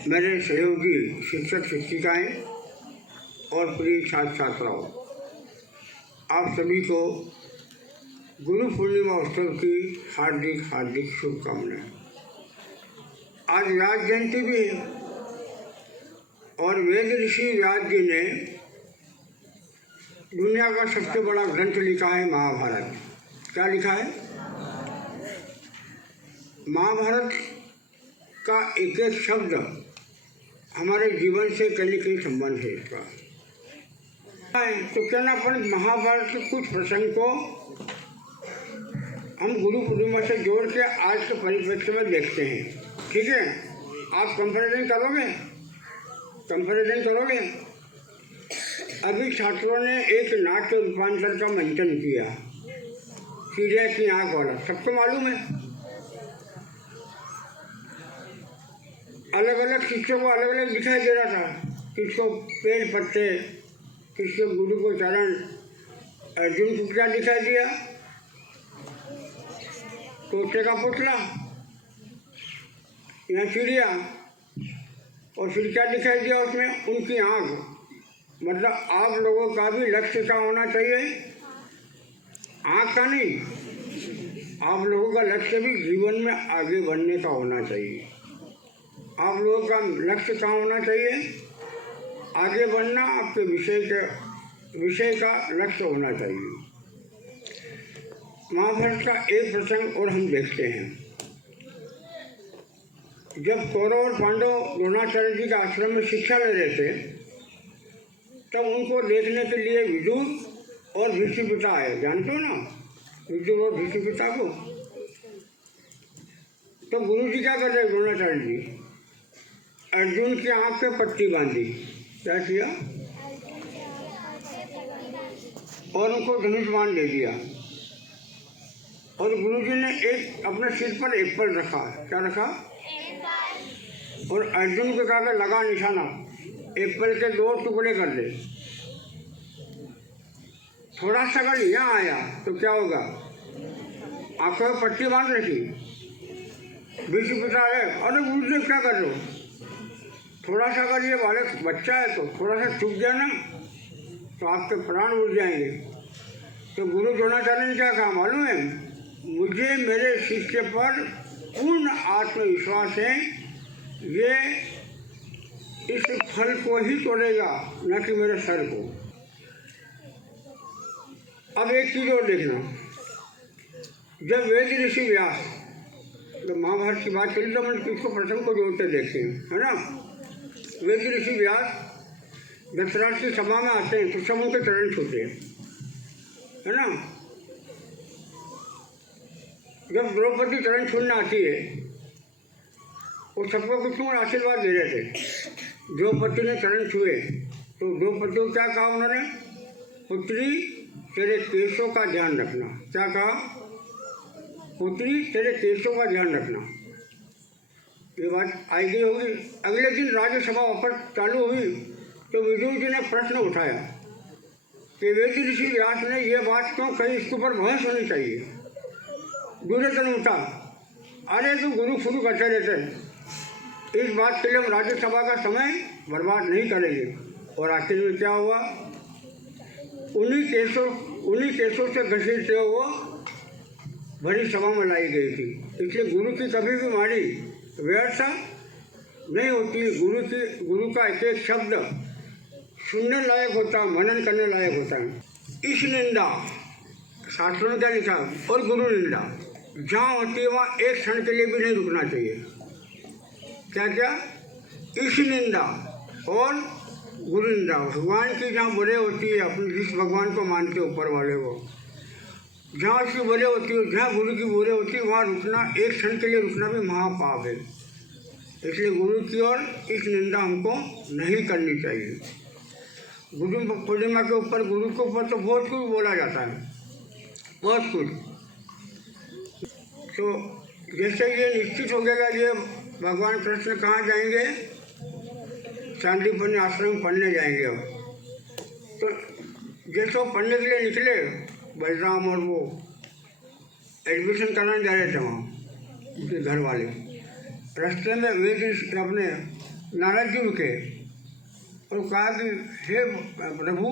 मेरे सहयोगी शिक्षक शिक्षिकाएं और प्रिय छात्र छात्राओं, आप सभी को गुरु पूर्णिमा उत्सव की हार्दिक हार्दिक शुभकामनाएं। आज व्यास जयंती भी है और वेद ऋषि व्यास जी ने दुनिया का सबसे बड़ा ग्रंथ लिखा है महाभारत। क्या लिखा है? महाभारत का एक एक शब्द हमारे जीवन से कहीं न कहीं संबंध है इसका। तो क्या ना अपन महाभारत के कुछ प्रसंग को हम गुरु पूर्णिमा से जोड़ के आज के परिप्रेक्ष्य में देखते हैं। ठीक है, आप कंपैरिजन करोगे? अभी छात्रों ने एक नाट्य रूपांतर का मंचन किया, चिड़िया की आँख वाला, सबको मालूम है। अलग अलग शिष्यों को अलग अलग दिखाई दे रहा था, किसको पेड़ पत्ते, किसको गुरु को चरण। अर्जुन को क्या दिखाई दिया? तोते का पुतला या चिड़िया। और फिर क्या दिखाई दिया उसमें? उनकी आँख। मतलब आप लोगों का भी लक्ष्य क्या होना चाहिए? आँख का नहीं, आप लोगों का लक्ष्य भी जीवन में आगे बढ़ने का होना चाहिए। आप लोगों का लक्ष्य क्या होना चाहिए? आगे बढ़ना, आपके विषय का लक्ष्य होना चाहिए। महाभारत का एक प्रसंग और हम देखते हैं। जब कौरव और पांडव द्रोणाचार्य जी के आश्रम में शिक्षा ले रहे थे, तब उनको देखने के लिए विदुर और भीष्मपिता आए। जानते हो ना विदुर और भीष्मपिता को? तो गुरु जी क्या कर रहे? द्रोणाचार्य जी अर्जुन की आंख पे पट्टी बांधी। क्या किया? और उनको धनुष बाण दे दिया। और गुरुजी ने एक अपने सिर पर एप्पल रखा। क्या रखा? और अर्जुन को कहा लगा निशाना, एप्पल के 2 टुकड़े कर दे। थोड़ा सा अगर यहाँ आया तो क्या होगा? आंखों में पट्टी बांध रखी। विश्व पिता है, अरे गुरुदेव क्या कर रहे हो? थोड़ा सा अगर ये बालक बच्चा है तो थोड़ा सा चुप गया ना तो आपके प्राण उड़ जाएंगे। तो गुरु द्रोणाचार्य ने क्या कहा मालूम है? मुझे मेरे शिष्य पर पूर्ण आत्मविश्वास है, ये इस फल को ही तोड़ेगा, न कि मेरे सर को। अब एक चीज़ और देखना, जब वेद ऋषि व्यास, जब महाभारत की बात चली तो हम इसको प्रसंग को जोड़ते देखते हैं, है ना। वेद ऋषि व्यास दशरथ की सभा में आते हैं तो सब उनके चरण छूते हैं, है ना। जब द्रौपदी चरण छूने आती है वो सबको कुछ आशीर्वाद दे रहे थे। द्रौपदी ने चरण छुए तो द्रौपदी को क्या कहा उन्होंने? पुत्री तेरे केशों का ध्यान रखना। क्या कहा? पुत्री तेरे केशों का ध्यान रखना। ये बात आई गई होगी। अगले दिन राज्यसभा वापस चालू हुई तो विदुर जी ने प्रश्न उठाया कि वेद ऋषि व्यास ने ये बात क्यों कही, इसके ऊपर बहस होनी चाहिए। दुर्योधन उठा, अरे तो गुरु शुरू करते रहते, इस बात के लिए हम राज्यसभा का समय बर्बाद नहीं करेंगे। और आखिर में क्या हुआ? उन्हीं केसों से घसीटते हुए बड़ी सभा में लाई गई थी। इसलिए गुरु की कभी भी मारी व्यर्थ नहीं होती। गुरु का एक एक शब्द सुनने लायक होता, मनन करने लायक होता है। इस निंदा शास्त्रों में क्या लिखा? और गुरु निंदा जहाँ होती है वहाँ एक क्षण के लिए भी नहीं रुकना चाहिए। क्या क्या? इस निंदा और गुरु निंदा। भगवान की जहाँ बुरे होती है, अपने जिस भगवान को मानते ऊपर वाले को, जहाँ उसकी बुरे होती है, जहाँ गुरु की बुरे होती है, वहाँ रुकना, एक क्षण के लिए रुकना भी महापाप है। इसलिए गुरु की ओर इस निंदा हमको नहीं करनी चाहिए। गुरु पूर्णिमा के ऊपर, गुरु के ऊपर तो बहुत कुछ बोला जाता है, बहुत कुछ। तो जैसे ये निश्चित हो गया ये भगवान कृष्ण कहाँ जाएंगे? शांतिपूर्ण आश्रम पढ़ने जाएंगे। अब तो जैसे वो पढ़ने के लिए निकले, बलराम और वो एडमिशन कराने जा रहे थे वहाँ, उनके घर वाले। रास्ते में वेद अपने नारद जी रुके और कहा कि हे प्रभु,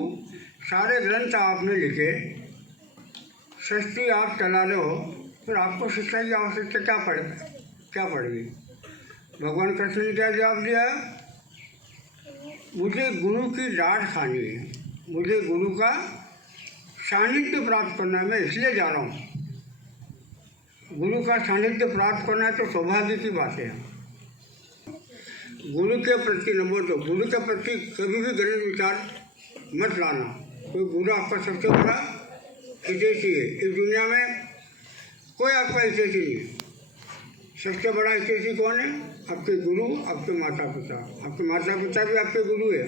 सारे ग्रंथ आपने लिखे, सृष्टि आप चला रहे हो, फिर आपको शिक्षा की आवश्यकता क्या पड़ेगी? भगवान कृष्ण ने क्या जवाब दिया? मुझे गुरु की डांट खानी है, मुझे गुरु का सानिध्य प्राप्त करना है, मैं इसलिए जा रहा हूँ। गुरु का सानिध्य प्राप्त करना है तो सौभाग्य की बात है। गुरु के प्रति नंबर 2, गुरु के प्रति कभी भी गलत विचार मत लाना। कोई गुरु आपका सबसे बड़ा हितैषी है। इस दुनिया में कोई आपका हितैषी नहीं है। सबसे बड़ा हितैषी कौन है? आपके गुरु, आपके माता पिता। आपके माता पिता भी आपके गुरु है।